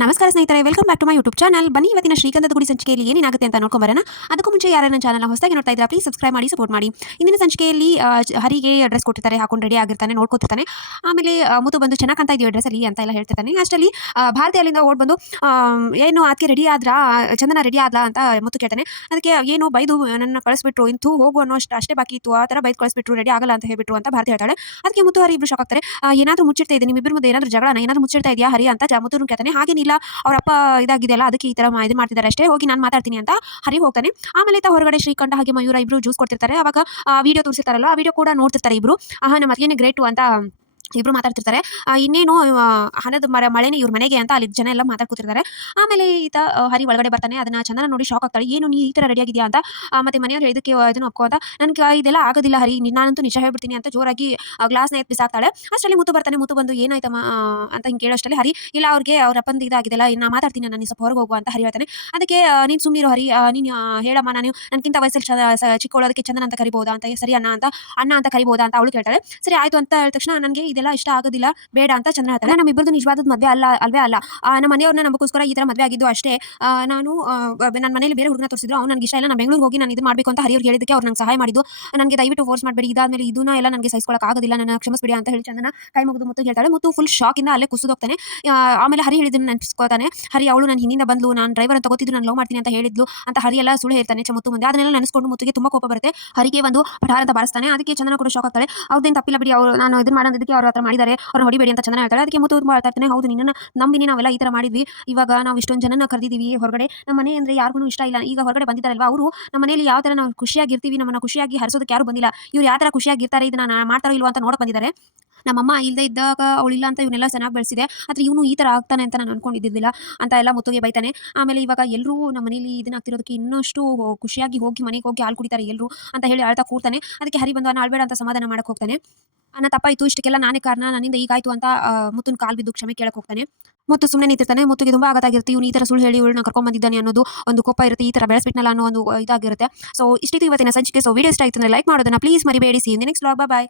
ನಮಸ್ಕಾರ ಸ್ನೇಹಿತರೆ, welcome back to my YouTube channel. ಬನ್ನಿ ಇವತ್ತಿನ ಶ್ರೀಗಂಧದ ಗುಡಿ ಸಂಚಿಕೆಯಲ್ಲಿ ಏನೇನಾಗುತ್ತೆ ಅಂತ ನೋಡ್ಕೊಂಬರೋಣ. ಅದಕ್ಕೂ ಮುಂಚೆ ಯಾರು ನನ್ನ ಚಾನಲ್ನ ಹೊಸದಾಗಿ ನೋಡ್ತಾ ಇದ್ದೀರಾ, ಪ್ಲೀಸ್ ಸಬ್ಸ್ಕ್ರೈಬ್ ಮಾಡಿ, ಸಪೋರ್ಟ್ ಮಾಡಿ. ಇಂದಿನ ಸಂಚಿಕೆಯಲ್ಲಿ ಹರಿಗೆ ಡ್ರೆಸ್ ಕೊಟ್ಟಿರ್ತಾರೆ, ಹಾಕೊಂಡು ರೆಡಿ ಆಗಿರ್ತಾನೆ, ನೋಡ್ಕೊತಿರ್ತಾನೆ. ಆಮೇಲೆ ಮುತ್ತು ಬಂದು ಚೆನ್ನಾಗಿ ಕಾಣ್ತಾ ಇದೆಯೋ ಡ್ರೆಸ್ಸಲ್ಲಿ ಅಂತ ಎಲ್ಲ ಹೇಳ್ತಿರ್ತಾನೆ. ಅಷ್ಟರಲ್ಲಿ ಭಾರತಿ ಅಲ್ಲಿಂದ ಓಡ್ ಬಂದು ಏನು ಅದಕ್ಕೆ ರೆಡಿ ಆದ್ರಾ, ಚಂದನ ರೆಡಿ ಆದ್ಲಾ ಅಂತ ಮುತ್ತು ಕೇಳ್ತಾನೆ. ಅದಕ್ಕೆ ಏನು ಬೈದು ನನ್ನ ಕಳಿಸ್ಬಿಟ್ರು, ಇಂತೂ ಹೋಗು ಅನ್ನೋ ಅಷ್ಟೇ ಬಾಕಿ ಇತ್ತು, ಆ ಥರ ಬೈದು ಕಳಿಸ್ಬಿಟ್ರು, ರೆಡಿ ಆಗಲ್ಲ ಅಂತ ಹೇಳ್ಬಿಟ್ರು ಅಂತ ಭಾರತಿ ಹೇಳ್ತಾಳೆ. ಅದಕ್ಕೆ ಮುತ್ತು ಹರಿ ಇಬ್ರು ಶಾಕ್ ಆಗ್ತಾರೆ. ಏನಾದರೂ ಮುಚ್ಚಿಡ್ತಾ ಇದೆ ನಿಮ್ಮಿಬ್ಬರ ಮುಂದೆ, ಏನಾದರೂ ಜಗಳನ ಏನಾದರೂ ಮುಚ್ಚಿಡ್ತಾ ಇದೆಯಾ ಹರಿ ಅಂತ ಮುತ್ತು ಕೇಳ್ತಾನೆ. ಹಾಗೇನಿಲ್ಲ, ಅವರಪ್ಪ ಇದಾಗಿದೆಯಲ್ಲ ಅದಕ್ಕೆ ಈ ಥರ ಇದು ಮಾಡ್ತಿದ್ದಾರೆ ಅಷ್ಟೇ, ಹೋಗಿ ನಾನು ಮಾತಾಡ್ತೀನಿ ಅಂತ ಹರಿ ಹೋಗ್ತಾನೆ. ಆಮೇಲೆ ಹೊರಗಡೆ ಶ್ರೀಕಂಠ ಹಾಗೆ ಮಯೂರ ಇಬ್ರು ಜ್ಯೂಸ್ ಕೊಡ್ತಿರ್ತಾರೆ. ಅವಾಗ ವಿಡಿಯೋ ತೋರಿಸಿರ್ತಾರಲ್ಲ, ಆ ವಿಡಿಯೋ ಕೂಡ ನೋಡ್ತಿರ್ತಾರೆ ಇಬ್ರು. ನಮ್ಮ ಅತ್ತಿಗೆನೇ ಗ್ರೇಟು ಅಂತ ಇಬ್ರು ಮಾತಾಡ್ತಿರ್ತಾರೆ. ಇನ್ನೇನು ಹಣದ ಮಳೆನೇ ಇವ್ರ ಮನೆಗೆ ಅಂತ ಅಲ್ಲಿ ಜನ ಎಲ್ಲ ಮಾತಾಡ್ಕೊತಿರ್ತಾರೆ. ಆಮೇಲೆ ಈತ ಹರಿ ಒಳಗಡೆ ಬರ್ತಾನೆ. ಅದನ್ನ ಚಂದನ ನೋಡಿ ಶಾಕ್ ಆಗ್ತಾಳೆ. ಏನು ನೀ ಈ ಥರ ರೆಡಿ ಆಗಿದೆಯಾ ಅಂತ. ಮತ್ತೆ ಮನೆಯವ್ರು ಇದಕ್ಕೆ ಇದನ್ನು ಒಪ್ಕೋ ಅಂತ. ನನಗೆ ಇದೆಲ್ಲ ಆಗೋದಿಲ್ಲ ಹರಿ, ನಾನಂತೂ ನಿಜ ಹೇಳ್ಬಿಡ್ತೀನಿ ಅಂತ ಜೋರಾಗಿ ಗ್ಲಾಸ್ನ ಎತ್ತಿ ಬಿಸಾಕ್ತಾಳೆ. ಅಷ್ಟರಲ್ಲಿ ಮುತ್ತು ಬರ್ತಾನೆ. ಮುತ್ತು ಬಂದು ಏನಾಯ್ತಮ್ಮ ಅಂತ ಹಿಂಗೆ ಕೇಳೋಷ್ಟರಲ್ಲಿ ಹರಿ ಇಲ್ಲ, ಅವ್ರಿಗೆ ಅವ್ರ ಅಪ್ಪಂದು ಇದಾಗಿದೆಲ್ಲ, ನಾ ಮಾತಾಡ್ತೀನಿ, ನಾನು ಸ್ವಲ್ಪ ಹೊರಗೆ ಹೋಗುವ ಅಂತ ಹರಿ ಹೇಳ್ತಾನೆ. ಅದಕ್ಕೆ ನೀನು ಸುಮ್ಮನಿರೋ ಹರಿ, ನೀನು ಹೇಳಮ್ಮ, ನಾನು ನನಗಿಂತ ವಯಸ್ಸಲ್ಲಿ ಚಿಕ್ಕವಳೋದಕ್ಕೆ ಚಂದನ ಅಂತ ಕರಿಬೋದಾ ಅಂತ, ಸರಿ ಅಣ್ಣ ಅಂತ ಕರಿಬೋದಾ ಅಂತ ಅವಳು ಕೇಳ್ತಾಳೆ. ಸರಿ ಆಯ್ತು ಅಂತ ಹೇಳಿದ ತಕ್ಷಣ ನನಗೆ ಇದೆಲ್ಲ ಇಷ್ಟ ಆಗೋದಿಲ್ಲ, ಬೇಡ ಅಂತ ಚಂದನ ಹೇಳ್ತಾಳೆ. ನಮ್ಮಿಬ್ಬರದು ನಿಜವಾದ ಮದುವೆ ಅಲ್ವೇ ಅಲ್ಲ. ನಮ್ಮ ಮನೆಯವ್ರನ್ನ ನಮಗೋಸ್ಕರ ಈ ಥರ ಮದುವೆ ಆಗಿದ್ದು ಅಷ್ಟೇ. ನಾನು ನನ್ನ ಮನೇಲಿ ಬೇರೆ ಹುಡುಗನ ತೋರಿಸಿದ್ರು, ಅವ್ನು ನನಗೆ ಇಷ್ಟ ಇಲ್ಲ, ನಾನು ಬೆಂಗಳೂರಿಗೆ ಹೋಗಿ ನಾನು ಇದು ಮಾಡಬೇಕು ಅಂತ ಹರಿಯವ್ರು ಹೇಳಿದಕ್ಕೆ ಅವ್ರು ನಂಗೆ ಸಹಾಯ ಮಾಡಿದ್ದು. ನನಗೆ ದಯವಿಟ್ಟು ಫೋರ್ಸ್ ಮಾಡಬೇಡಿ, ಇದಾದ್ಮೇಲೆ ಇದನ್ನ ಎಲ್ಲ ನನಗೆ ಸಹಿಸ್ಕೊಳ್ಳೋಕೆ ಆಗೋದಿಲ್ಲ, ನನ್ನ ಕ್ಷಮಿಸ್ಬಿಡಿ ಅಂತ ಹೇಳಿ ಚಂದನ ಕೈ ಮುಗಿದು ಮುತ್ತು ಹೇಳ್ತಾಳೆ. ಮುತ್ತು ಫುಲ್ ಶಾಕಿಂದ ಅಲ್ಲೇ ಕುಸಿದೋಗ್ತಾನೆ. ಆಮೇಲೆ ಹರಿ ಹೇಳಿದ್ದನ್ನು ನೆನಪಿಸ್ಕೋತಾನೆ. ಹರಿ ಅವಳು ನನ್ನ ಹಿಂದಿಂದ ಬಂದ್ಲು, ನಾನು ಡ್ರೈವರ್ ಅಂತ ಗೊತ್ತಿದ್ದು ನಾನು ಲವ್ ಮಾಡ್ತೀನಿ ಅಂತ ಹೇಳಿದ್ಲು ಅಂತ ಹರಿ ಎಲ್ಲ ಸುಳ್ಳು ಹೇಳ್ತಾನೆ ಮುತ್ತು ಮುಂದೆ. ಅದನ್ನೆಲ್ಲ ನೆನೆಸ್ಕೊಂಡು ಮುತ್ತಿಗೆ ತುಂಬ ಕೋಪ ಬರುತ್ತೆ. ಹರಿಗೆ ಒಂದು ಪಠಾರ ಅಂತ ಬಾರಿಸ್ತಾನೆ. ಅದಕ್ಕೆ ಚಂದನ ಕೂಡ ಶಾಕ್ ಆಗ್ತಾಳೆ. ಅವ್ರದ್ದೇನು ತಪ್ಪಿಲ್ಲ ಬಿಡಿ, ಅವರು ನಾನು ಇದನ್ನ ಮಾಡೋದಕ್ಕೆ ಅವ್ರ ಹತ್ರ ಮಾಡಿದ್ದಾರೆ, ಅವ್ರನ್ನ ಹೊಡಿಬೇಡಿ ಅಂತ ಚಂದನ ಹೇಳ್ತಾಳೆ. ಅದಕ್ಕೆ ಮುತ್ತು ತುಂಬ ಹೇಳ್ತಾ ಇರ್ತಾನೆ. ಹೌದು, ನಿನ್ನನ್ನು ನಂಬಿನಿ ನಾವೆಲ್ಲ ಈ ಥರ ಮಾಡಿದ್ವಿ, ಇವಾಗ ನಾವು ಇಷ್ಟೊಂದು ಜನನ ಕರೆದಿದ್ದೀವಿ ಹೊರಗಡೆ, ನಮ್ಮ ಮನೆ ಅಂದರೆ ಯಾರಿಗೂ ಇಷ್ಟ ಇಲ್ಲ, ಈಗ ಹೊರಗಡೆ ಬಂದಿದ್ದಾರಲ್ವಾ ಅವರು, ನಮ್ಮ ಮನೆಯಲ್ಲಿ ಯಾವ ಥರ ನಾವು ಖುಷಿಯಾಗಿರ್ತೀವಿ, ನಮ್ಮನ್ನು ಖುಷಿಯಾಗಿ ಹರಿಸೋದಕ್ಕೆ ಯಾರು ಬಂದಿಲ್ಲ, ಇವ್ರು ಯಾವ ಥರ ಖುಷಿಯಾಗಿರ್ತಾರೆ, ಇದನ್ನ ಮಾಡ್ತಾರೋ ಇಲ್ವಾ ಅಂತ ನೋಡಕ್ಕೆ ಬಂದಿದ್ದಾರೆ. ನಮ್ಮಮ್ಮ ಇಲ್ಲದೆ ಇದ್ದಾಗ ಅವಳಿಲ್ಲ ಅಂತ ಇವನ್ನೆಲ್ಲ ಚೆನ್ನಾಗಿ ಬೆಳೆಸಿದೆ, ಆದರೆ ಇವನು ಈ ಥರ ಆಗ್ತಾನೆ ಅಂತ ನಾನು ಅನ್ಕೊಂಡಿದ್ದಿಲ್ಲ ಅಂತ ಎಲ್ಲ ಮುತ್ತುಗೆ ಬೈತಾನೆ. ಆಮೇಲೆ ಇವಾಗ ಎಲ್ಲರೂ ನಮ್ಮ ಮನೇಲಿ ಇದನ್ನ ಆಗ್ತಿರೋದಕ್ಕೆ ಇನ್ನಷ್ಟು ಖುಷಿಯಾಗಿ ಹೋಗಿ ಮನೆಗೆ ಹೋಗಿ ಹಾಲು ಕುಡಿತಾರೆ ಎಲ್ಲರೂ ಅಂತ ಹೇಳಿ ಅಳ್ತಾ ಕೂರ್ತಾನೆ. ಅದಕ್ಕೆ ಹರಿ ಬಂದು ಆಳ್ಬೇಡ ಅಂತ ಸಮಾಧಾನ ಮಾಡಕ್ಕೆ ಹೋಗ್ತಾನೆ. ನನ್ನ ತಪ್ಪಾಯಿತು, ಇಷ್ಟಕ್ಕೆಲ್ಲ ನಾನೇ ಕಾರಣ, ನನ್ನಿಂದ ಈಗಾಯ್ತು ಅಂತ ಮುತ್ತುನ ಕಾಲು ಬಿದ್ದು ಕ್ಷಮೆ ಕೇಳಕ್ಕೆ ಹೋಗ್ತಾನೆ. ಮುತ್ತು ಸುಮ್ಮನೆ ನಿಂತಿರ್ತಾನೆ. ಮುತ್ತಿಗೆ ತುಂಬ ಆಘಾತ ಆಗಿರುತ್ತೆ. ಇವನು ಈ ಥರ ಸುಳ್ಳು ಹೇಳಿ ಇವಳನ್ನ ಕರ್ಕೊಂಡ್ ಬಂದಿದ್ದಾನೆ ಅನ್ನೋದು ಒಂದು ಕೋಪ ಇರುತ್ತೆ, ಈ ಥರ ಬೆಳೆಸ್ಬಿಟ್ನಲ್ಲ ಅನ್ನೋ ಒಂದು ಇದಾಗಿರುತ್ತೆ. ಸೊ ಇಷ್ಟಿತ್ತು ಇವತ್ತಿನ ಸಂಚಿಕೆ. ಸೊ ವಿಡಿಯೋ ಇಷ್ಟ ಆಯ್ತು ಅಂದರೆ ಲೈಕ್ ಮಾಡೋದನ್ನ ಪ್ಲೀಸ್ ಮರಿಬೇಡಿ. See in the next vlog. Bye.